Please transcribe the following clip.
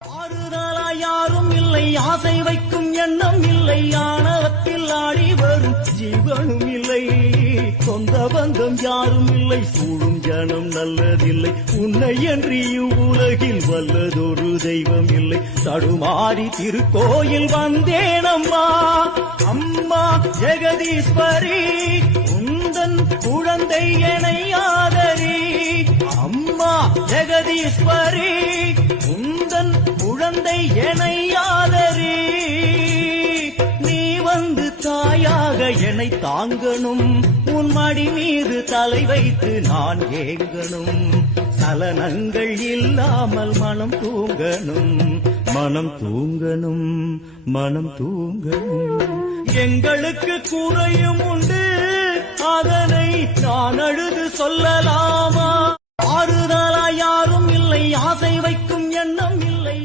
ஆறுதலா யாரும் இல்லை, ஆசை வைக்கும் எண்ணம் இல்லை, ஆணவத்தில் ஆடி வரும் ஜீவனும் இல்லை, சொந்த பந்தம் யாரும் இல்லை, சூழும் ஜனம் நல்லதில்லை, உன்னை அன்றி இவ்வுலகில் வல்லதொரு தெய்வம் இல்லை, தடுமாறி திருக்கோயில் வந்தேனம்மா அம்மா ஜெகதீஸ்வரி, உந்தன் குழந்தை எனை ஆதரி, அம்மா ஜெகதீஸ்வரி உந்தன் குழந்தை எனை ஆதரி, நீ வந்து தாயாக என்னை தாங்கணும், உன் மடி மீது தலை வைத்து நான் ஏங்கணும், சலனங்கள் இல்லாமல் மனம் தூங்கணும், மனம் தூங்கணும், மனம் தூங்கணும். எங்களுக்கு குறையும் உண்டு, அதனை நான் அழுது சொல்லலாமா? ஆறுதலா யாரும் இல்லை, ஆசை வைக்கும் எண்ணம் இல்லை.